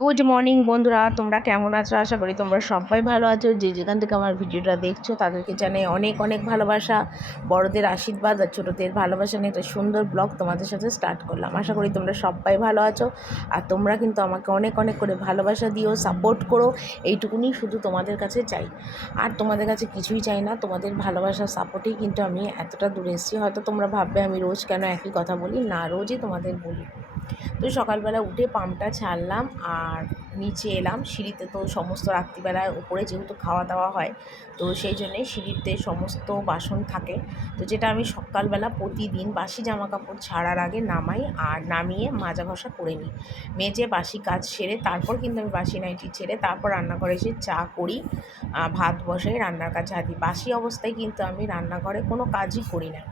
Good morning বন্ধুরা, তোমরা কেমন আছো? আশা করি তোমরা সবাই ভালো আছো। যে যেখান থেকে আমার ভিডিওটা দেখছো তাদেরকে জানাই অনেক অনেক ভালোবাসা, বড়দের আশীর্বাদ আর ছোটোদের ভালোবাসা নিয়ে একটা সুন্দর ব্লগ তোমাদের সাথে স্টার্ট করলাম। আশা করি তোমরা সবাই ভালো আছো আর তোমরা কিন্তু আমাকে অনেক অনেক করে ভালোবাসা দিও, সাপোর্ট করো। এইটুকুনি শুধু তোমাদের কাছে চাই, আর তোমাদের কাছে কিছুই চাই না। তোমাদের ভালোবাসা সাপোর্টেই কিন্তু আমি এতটা দূরে এসেছি। হয়তো তোমরা ভাববে আমি রোজ কেন একই কথা বলি, না রোজই তোমাদের বলি। তো সকালবেলা উঠে পাম্পটা ছাড়লাম আর নিচে এলাম সিঁড়িতে। তো সমস্ত রাত্রিবেলায় উপরে যেহেতু খাওয়া দাওয়া হয়, তো সেই জন্যে সিঁড়িতে সমস্ত বাসন থাকে। তো যেটা আমি সকালবেলা প্রতিদিন বাসি জামা কাপড় ছাড়ার আগে নামাই আর নামিয়ে মাজা ঘষা করে নিই, মেজে বাসি কাজ সেরে তারপর কিন্তু আমি বাসি নাইটি ছেড়ে তারপর রান্নাঘরে এসে চা করি, ভাত বসাই, রান্নার কাজ হাত দিই। বাসি অবস্থায় কিন্তু আমি রান্নাঘরে কোনো কাজই করি না।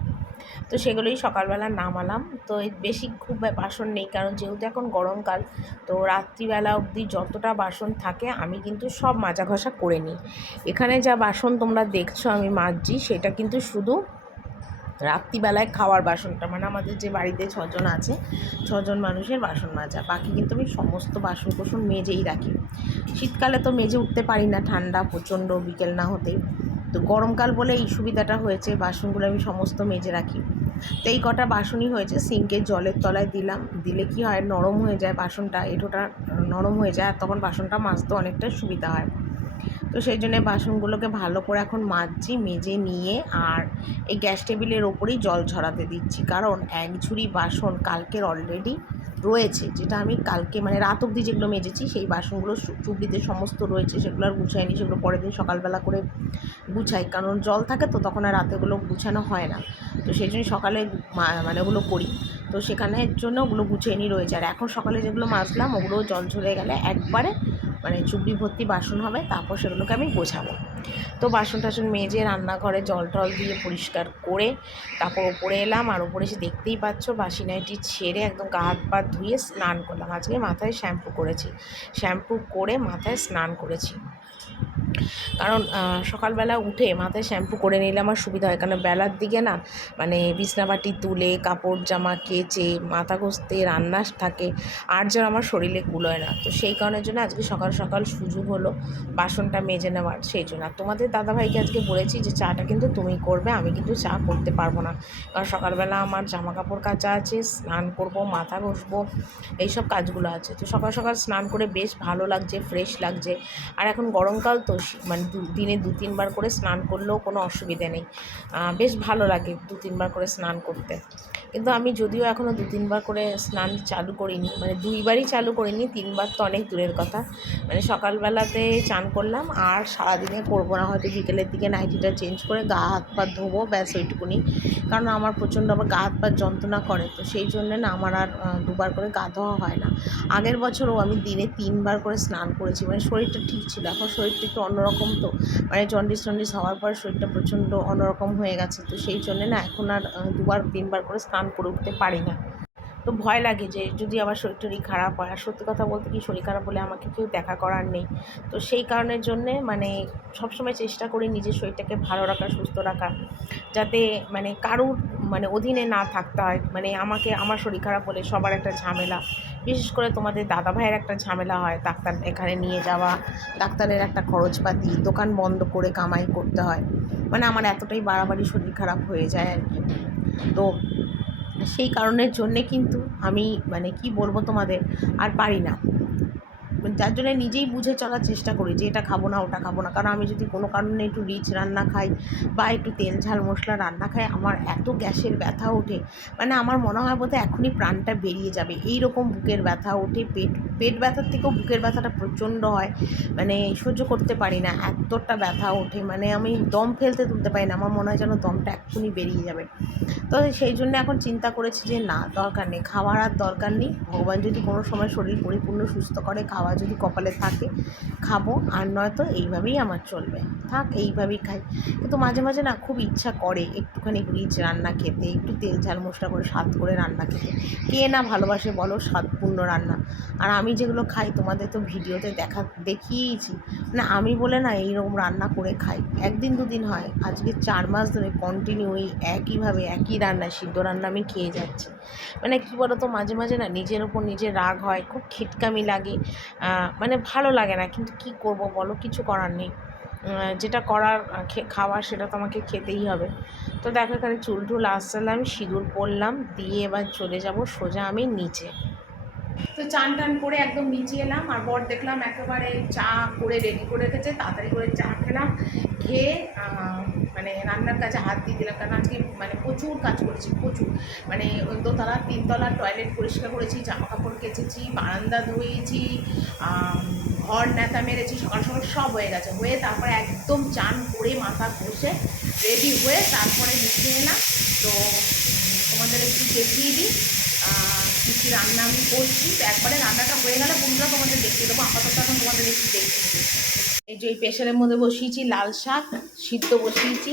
তো সেগুলোই সকালবেলা নামালাম। তো বেশি খুব বাসন নেই, কারণ যেহেতু এখন গরমকাল, তো রাত্রিবেলা অবধি যতটা বাসন থাকে আমি কিন্তু সব মাজা ঘষা করে নিই। এখানে যা বাসন তোমরা দেখছো আমি মাজছি, সেটা কিন্তু শুধু রাত্রিবেলায় খাওয়ার বাসনটা, মানে আমাদের যে বাড়িতে ছজন আছে, ছজন মানুষের বাসন মাজা। বাকি কিন্তু আমি সমস্ত বাসন কোসন মেজেই রাখি। শীতকালে তো মেজে উঠতে পারি না, ঠান্ডা প্রচণ্ড, বিকেল না হতেই। তো গরমকাল বলে এই সুবিধাটা হয়েছে, বাসনগুলো আমি সমস্ত মেজে রাখি। তো এই কটা বাসনই হয়েছে, সিঙ্কের জলের তলায় দিলাম, দিলে কি হয় নরম হয়ে যায় বাসনটা, এঁঠোটা নরম হয়ে যায় আর তখন বাসনটা মাজতে অনেকটা সুবিধা হয়। তো সেই জন্যে বাসনগুলোকে ভালো করে এখন মাজছি, মেজে নিয়ে আর এই গ্যাস টেবিলের ওপরেই জল ঝরাতে দিচ্ছি, কারণ এক ঝুড়ি বাসন কালকের অলরেডি রয়েছে, যেটা আমি কালকে মানে রাত অবধি যেগুলো মেজেছি সেই বাসনগুলো চুবড়িতে সমস্ত রয়েছে, সেগুলো আর গুছাইনি, সেগুলো পরের দিন সকালবেলা করে গুছাই, কারণ জল থাকে তো তখন আর রাতেগুলো গুছানো হয় না। তো সেই জন্য সকালে মানে ওগুলো করি। তো সেখানের জন্য ওগুলো গুছিয়ে নিয়ে রয়েছে, আর এখন সকালে যেগুলো মাজলাম ওগুলো জল ঝরে গেলে একবারে মানে চুবড়ি ভর্তি বাসন হবে, তারপর সেগুলোকে আমি গোছাবো। তো বাসন টাসন মেজে রান্নাঘরে জল টল দিয়ে পরিষ্কার করে তারপর ওপরে এলাম, আর ওপরে এসে দেখতেই পাচ্ছ বাসি নাইটি ছেড়ে একদম গা হাত পা ধুয়ে স্নান করলাম। আজকে মাথায় শ্যাম্পু করেছি, শ্যাম্পু করে মাথায় স্নান করেছি, কারণ সকালবেলা উঠে মাথায় শ্যাম্পু করে নিলে আমার সুবিধা হয়, কারণ বেলার দিকে না মানে বিছনাবাটি তুলে কাপড় জামা কেচে মাথা ঘষতে রান্না থাকে, আর যেন আমার শরীরে কুলোয় না। তো সেই কারণের জন্য আজকে সকাল সকাল সুযোগ হলো বাসনটা মেজে নেওয়ার, সেই জন্য। আর তোমাদের দাদাভাইকে আজকে বলেছি যে চাটা কিন্তু তুমি করবে, আমি কিন্তু চা করতে পারবো না, কারণ সকালবেলা আমার জামা কাপড় কাচা আছে, স্নান করব, মাথা ঘষবো, এইসব কাজগুলো আছে। তো সকাল সকাল স্নান করে বেশ ভালো লাগছে, ফ্রেশ লাগছে। আর এখন গরমকাল তো মানে দিনে 2-3 বার করে স্নান করলেও কোনো অসুবিধে নেই, বেশ ভালো লাগে 2-3 বার করে স্নান করতে। কিন্তু আমি যদিও এখনও 2-3 বার করে স্নান চালু করিনি, মানে 2বারই চালু করিনি, 3বার তো অনেক দূরের কথা। মানে সকালবেলাতে চান করলাম আর সারাদিনে করবো না, হয়তো বিকেলের দিকে নাইটিটা চেঞ্জ করে গা হাত পা ধোবো, ব্যাস ওইটুকুনি। কারণ আমার প্রচণ্ড আবার গা হাত পা যন্ত্রণা করে, তো সেই জন্যে না আমার আর 2বার করে গা ধোয়া হয় না। আগের বছরও আমি দিনে 3বার করে স্নান করেছি, মানে শরীরটা ঠিক ছিল। এখন শরীরটা একটু অন্যরকম, তো মানে জন্ডিস হওয়ার পর শরীরটা প্রচণ্ড অন্যরকম হয়ে গেছে, তো সেই জন্যে না এখন আর 2-3বার করে স্নান করে উঠতে পারি না। তো ভয় লাগে যে যদি আবার শরীর টরীর খারাপ হয়, আর সত্যি কথা বলতে কি শরীর খারাপ হলে আমাকে কেউ দেখা করার নেই। তো সেই কারণের জন্যে মানে সবসময় চেষ্টা করি নিজের শরীরটাকে ভালো রাখা, সুস্থ রাখা, যাতে মানে কারুর মানে অধীনে না থাকতে হয়। মানে আমাকে আমার শরীর খারাপ হলে সবার একটা ঝামেলা, বিশেষ করে তোমাদের দাদা ভাইয়ের একটা ঝামেলা হয়, ডাক্তার এখানে নিয়ে যাওয়া, ডাক্তারের একটা খরচপাতি, দোকান বন্ধ করে কামাই করতে হয়, মানে আমার এতটাই বাড়াবাড়ি শরীর খারাপ হয়ে যায় আর কি। তো সেই কারণের জন্যে কিন্তু আমি মানে কি বলবো তোমাদের, আর পারি না, যার জন্য নিজেই বুঝে চলার চেষ্টা করি যে এটা খাবো না ওটা খাবো না। কারণ আমি যদি কোনো কারণে একটু রিচ রান্না খাই বা একটু তেল ঝাল মশলা রান্না খাই, আমার এত গ্যাসের ব্যথা ওঠে, মানে আমার মনে হয় বোধহয় এখনই প্রাণটা বেরিয়ে যাবে, এই রকম বুকের ব্যথা ওঠে। পেট ব্যথার থেকেও বুকের ব্যথাটা প্রচণ্ড হয়, মানে সহ্য করতে পারি না, এতটা ব্যথা ওঠে, মানে আমি দম ফেলতে তুলতে পারি না, আমার মনে হয় যেন দমটা এক্ষুনি বেরিয়ে যাবে। তো সেই জন্য এখন চিন্তা করেছি যে না, দরকার নেই খাওয়ার, আর দরকার নেই। ভগবান যদি কোনো সময় শরীর পরিপূর্ণ সুস্থ করে, খাওয়া যদি কপালে থাকে খাবো, আর নয়তো এইভাবেই আমার চলবে, থাক এইভাবেই খাই। কিন্তু মাঝে মাঝে না খুব ইচ্ছা করে একটুখানি রিচ রান্না খেতে, একটু তেল ঝাল মশলা করে স্বাদ করে রান্না খেতে। কে না ভালোবাসে বলো স্বাদপূর্ণ রান্না? আর আমি যেগুলো খাই তোমাদের তো ভিডিওতে দেখিয়েইছি, না আমি বলে না এইরকম রান্না করে খাই, 1-2 দিন হয়, আজকে 4 মাস ধরে কন্টিনিউ এই একইভাবে একই রান্না, সিদ্ধ রান্না আমি খেয়ে যাচ্ছি। মানে কী বলো তো, মাঝে মাঝে না নিজের ওপর নিজের রাগ হয়, খুব খিটকামি লাগে, মানে ভালো লাগে না, কিন্তু কি করব বলো, কিছু করার নেই। যেটা করার খাওয়ার সেটা তো আমাকে খেতেই হবে। তো দেখো এখানে চুল টুল আসলাম, সিঁদুর পরলাম, দিয়ে এবার চলে যাব সোজা আমি নিচে। তো চান টান করে একদম নিচে এলাম, আর বর দেখলাম একেবারে চা করে রেডি করে রেখেছে, তাড়াতাড়ি করে চা খেলাম, খেয়ে মানে রান্নার কাজে হাত দিয়ে দিলাম, কারণ আজকে মানে প্রচুর কাজ করেছি, প্রচুর। মানে দোতলা তিনতলা টয়লেট পরিষ্কার করেছি, জামা কাপড় কেচেছি, বারান্দা ধুয়েছি, ঘর ন্যাতা মেরেছি, সকাল সকাল সব হয়ে গেছে। হয়ে তারপরে একদম চান করে মাথা ঘষে রেডি হয়ে তারপরে নিচে এলাম। তো তোমাদের একটু দেখিয়ে দিই কী কী রান্না আমি করছি। তো একবারে রান্নাটা হয়ে গেলে বন্ধুরা তোমাদের দেখিয়ে দেবো, আপাতত এখন তোমাদের একটু দেখিয়ে দিই। এই যে এই প্রেশারের মধ্যে বসিয়েছি লাল শাক সিদ্ধ বসিয়েছি,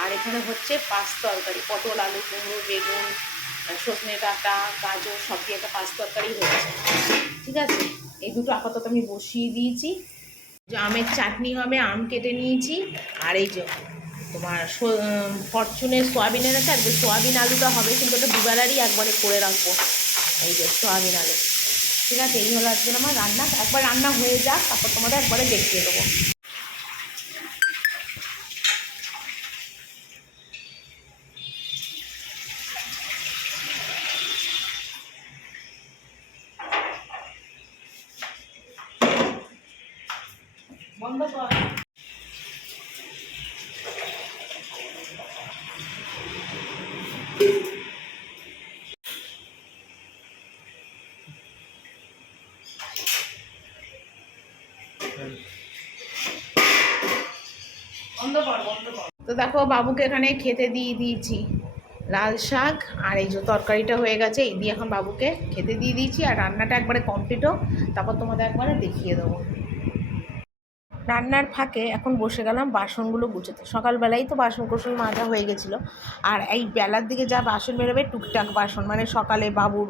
আর এখানে হচ্ছে পাঁচ তরকারি, পটল আলু কুমড়ো বেগুন সজনে ডাঁটা গাজর সব দিয়ে একটা পাঁচ তরকারি হয়েছে। ঠিক আছে, এই দুটো আপাতত আমি বসিয়ে দিয়েছি। যে আমের চাটনি হবে, আম কেটে নিয়েছি। আর এই যে তোমার ফরচুনের সোয়াবিনের আছে, আজকে সোয়াবিন আলুটা হবে, কিন্তু ওটা দুবেলারই একবারে করে রাখবো। এই যে সোয়াবিন আলু। ঠিক আছে, এই হলো আজকে আমার রান্না। একবার রান্না হয়ে যাক, তারপর তোমাদের একবারে দেখিয়ে দেবো। বন্ধ কর। তো দেখো বাবুকে এখানে খেতে দিয়ে দিয়েছি লাল শাক, আর এই যে তরকারিটা হয়ে গেছে, এই দিয়ে এখন বাবুকে খেতে দিয়ে দিয়েছি, আর রান্নাটা একবারে কমপ্লিট হোক, তারপর তোমাদের একবারে দেখিয়ে দেবো। রান্নার ফাঁকে এখন বসে গেলাম বাসনগুলো গুছোতে। সকালবেলাই তো বাসন কোসন মাজা হয়ে গেছিলো, আর এই বেলার দিকে যা বাসন বেরোবে টুকটাক বাসন, মানে সকালে বাবুর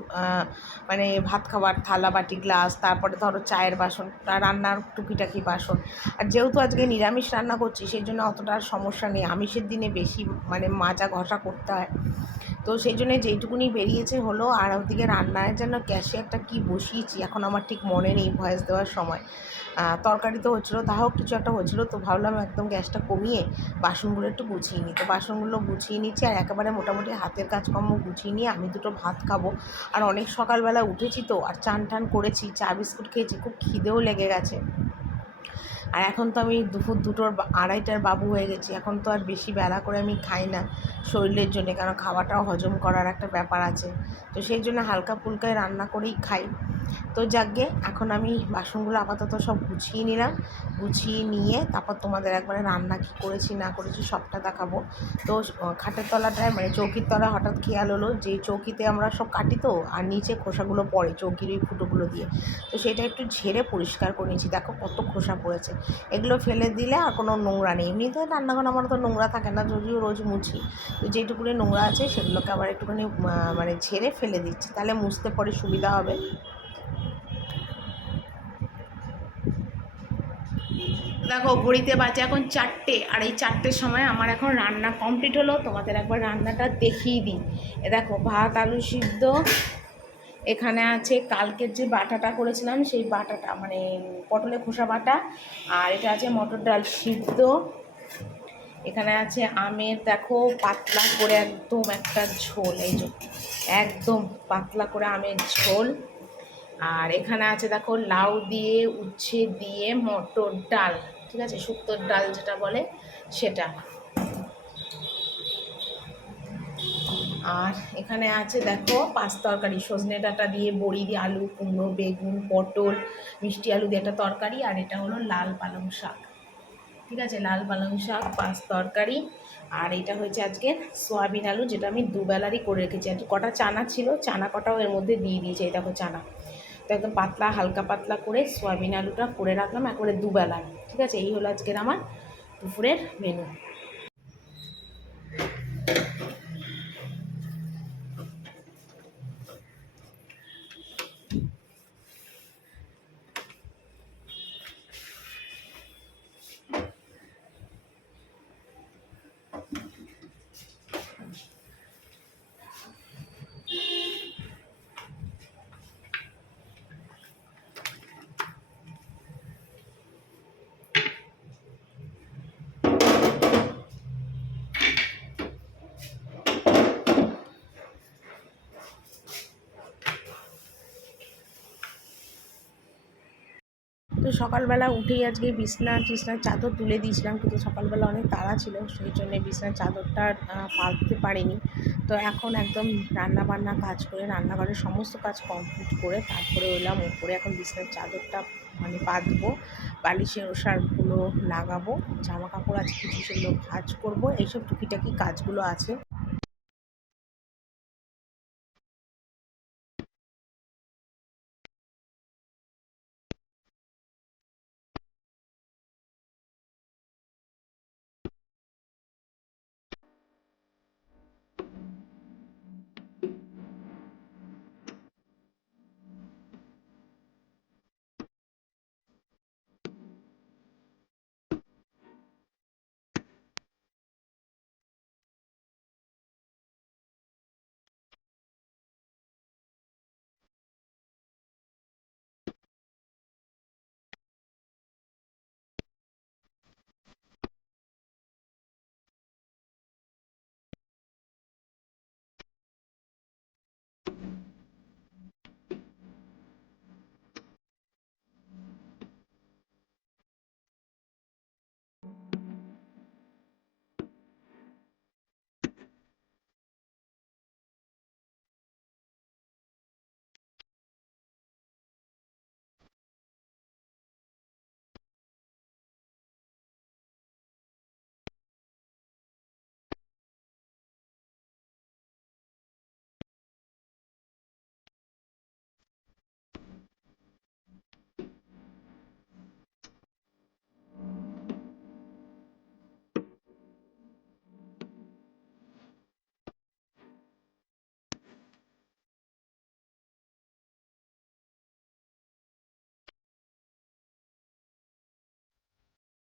মানে ভাত খাবার থালা বাটি গ্লাস, তারপরে ধরো চায়ের বাসন, রান্নার টুকিটাকি বাসন। আর যেহেতু আজকে নিরামিষ রান্না করছি, সেই জন্য অতটা সমস্যা নেই। আমিষের দিনে বেশি মানে মাজা ঘষা করতে হয়, তো সেই জন্যে যেইটুকুনি বেরিয়েছে হলো। আর ওদিকে রান্নার জন্য গ্যাসে একটা কি বসিয়েছি এখন আমার ঠিক মনে নেই ভয়েস দেওয়ার সময়। তরকারি তো হচ্ছিলো, তাও কিছু একটা হচ্ছিলো, তো ভাবলাম একদম গ্যাসটা কমিয়ে বাসনগুলো একটু গুছিয়ে নিই। তো বাসনগুলো গুছিয়ে নিচ্ছি, আর একেবারে মোটামুটি হাতের কাজকর্ম গুছিয়ে নিয়ে আমি দুটো ভাত খাবো। আর অনেক সকালবেলা উঠেছি তো, আর চান টান করেছি, চা বিস্কুট খেয়েছি, খুব খিদেও লেগে গেছে। আর এখন তো আমি দুপুর দুটোর আড়াইটার বাবু হয়ে গেছি, এখন তো আর বেশি বেলা করে আমি খাই না শরীরের জন্যে, কারণ খাওয়াটাও হজম করার একটা ব্যাপার আছে। তো সেই জন্য হালকা ফুলকায় রান্না করেই খাই। তো যাকগে, এখন আমি বাসনগুলো আপাতত সব গুছিয়ে নিলাম, গুছিয়ে নিয়ে তারপর তোমাদের একবারে রান্না কী করেছি না করেছি সবটা দেখাবো। তো খাটের তলাটায় মানে চৌকির তলা হঠাৎ খেয়াল হলো যে চৌকিতে আমরা সব কাটি তো, আর নিচে খোসাগুলো পড়ে চৌকির ওই ফুটোগুলো দিয়ে, তো সেটা একটু ঝেড়ে পরিষ্কার করে নিয়েছি। দেখো কত খোসা পড়েছে, এগুলো ফেলে দিলে আর কোনো নোংরা নেই। এমনিতে রান্নাঘর আমার তো নোংরা থাকে না, যদিও রোজ মুছি, তো যেটুকুনি নোংরা আছে সেগুলোকে আবার একটুখানি মানে ঝেড়ে ফেলে দিচ্ছি, তাহলে মুছতে পরে সুবিধা হবে। দেখো ঘড়িতে বাজে এখন 4টে, আর এই 4টের সময় আমার এখন রান্না কমপ্লিট হলো। তোমাদের একবার রান্নাটা দেখিয়ে দিই। এ দেখো ভাত আলু সিদ্ধ, এখানে আছে কালকের যে বাটাটা করেছিলাম সেই বাটাটা, মানে পটলের খোসা বাটা, আর এটা আছে মটর ডাল সিদ্ধ, এখানে আছে আমের দেখো পাতলা করে একদম একটা ঝোল, এই যে একদম পাতলা করে আমের ঝোল, আর এখানে আছে দেখো লাউ দিয়ে উচ্ছে দিয়ে মটর ডাল, ঠিক আছে, শুক্তোর ডাল যেটা বলে সেটা। আর এখানে আছে দেখো পাঁচ তরকারি, সজনে ডাঁটা দিয়ে বড়ি দিয়ে আলু কুমড়ো বেগুন পটল মিষ্টি আলু দিয়ে একটা তরকারি, আর এটা হলো লাল পালং শাক। ঠিক আছে, লাল পালং শাক পাঁচ তরকারি। আর এটা হয়েছে আজকে সোয়াবিন আলু, যেটা আমি দুবেলারই করে রেখেছি। আর কটা চানা ছিল, চানা কটাও এর মধ্যে দিয়ে দিয়েছি, এই দেখো চানা। তো একদম পাতলা হালকা পাতলা করে সোয়াবিন আলুটা করে রাখলাম একবারে দুবেলার। ঠিক আছে, এই হলো আজকের আমার দুপুরের মেনু। তো সকালবেলা উঠেই আজকে টিসনার চাদর তুলে দিয়েছিলাম, কিন্তু সকালবেলা অনেক তাড়া ছিল, সেই জন্যে বিছনার চাদরটা পাততে পারিনি। তো এখন একদম রান্নাবান্না কাজ করে রান্নাঘরের সমস্ত কাজ কমপ্লিট করে তারপরে এলাম উপরে। এখন বিছনার চাদরটা মানে পাতবো, বালিশের ওষারগুলো লাগাবো, জামা কাপড় আছে কিছু সেগুলো ভাঁজ করবো, এইসব টুকিটাকি কাজগুলো আছে।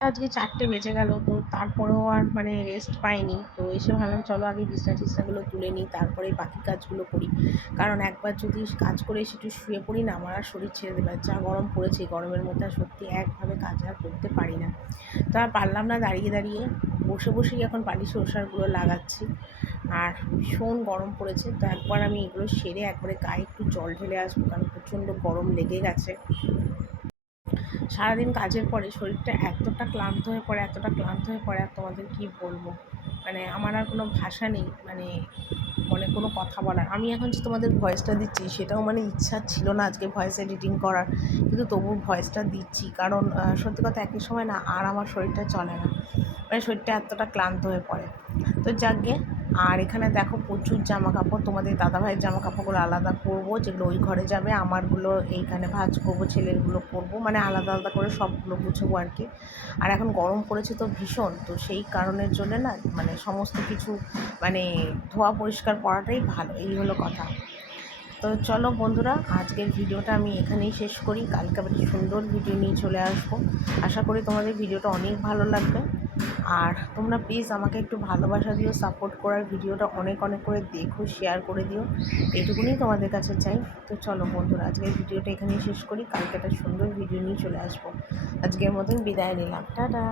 আজকে 4টে বেজে গেল, তো তারপরেও আর মানে রেস্ট পাইনি। তো এসে ভাবলাম চলো আগে টিসনাগুলো তুলে নিই, তারপরে বাকি কাজগুলো করি। কারণ একবার যদি কাজ করে এসে একটু শুয়ে পড়ি না, আমার আর শরীর ছেড়ে দেবে। যা গরম পড়েছে, গরমের মধ্যে আর সত্যি একভাবে কাজ আর করতে পারি না। তো আর পারলাম না, দাঁড়িয়ে দাঁড়িয়ে বসে বসেই এখন বালিশের ওষারগুলো লাগাচ্ছি। আর ভীষণ গরম পড়েছে, তো একবার আমি এগুলো সেরে একবারে গায়ে একটু জল ঢেলে আসবো, কারণ প্রচণ্ড গরম লেগে গেছে। সারাদিন কাজের পরে শরীরটা এতটা ক্লান্ত হয়ে পড়ে, এতটা ক্লান্ত হয়ে পড়ে, আর তোমাদের কী বলবো, মানে আমার আর কোনো ভাষা নেই, মানে মানে কোনো কথা বলার। আমি এখন যে তোমাদের ভয়েসটা দিচ্ছি সেটাও মানে ইচ্ছা ছিল না আজকে ভয়েস এডিটিং করার, কিন্তু তবু ভয়েসটা দিচ্ছি, কারণ সত্যি কথা একই সময় না আর আমার শরীরটা চলে না, মানে শরীরটা এতটা ক্লান্ত হয়ে পড়ে। তো যাকগে। আর এখানে দেখো প্রচুর জামা কাপড়, তোমাদের দাদাভাইয়ের জামা কাপড়গুলো আলাদা করবো, যেগুলো ওই ঘরে যাবে, আমারগুলো এইখানে ভাঁজ করবো, ছেলেরগুলো করবো, মানে আলাদা আলাদা করে সবগুলো গুছবো আর কি। আর এখন গরম পড়েছে তো ভীষণ, তো সেই কারণের জন্য না মানে সমস্ত কিছু মানে ধোয়া পরিষ্কার করাটাই ভালো, এই হলো কথা। তো চলো বন্ধুরা, আজকের ভিডিওটা আমি এখানেই শেষ করি। কালকে আবার সুন্দর ভিডিও নিয়ে চলে আসবো। আশা করি তোমাদের ভিডিওটা অনেক ভালো লাগবে। আর তোমরা প্লিজ আমাকে একটু ভালোবাসা দিও, সাপোর্ট করার, ভিডিওটা অনেক অনেক করে দেখো, শেয়ার করে দিও, এটুকুনি তোমাদের কাছে চাই। তো চলো বন্ধুরা, আজকের ভিডিওটা এখানেই শেষ করি। কালকে একটা সুন্দর ভিডিও নিয়ে চলে আসবো। আজকের মতন বিদায় নিলাম, টাটা।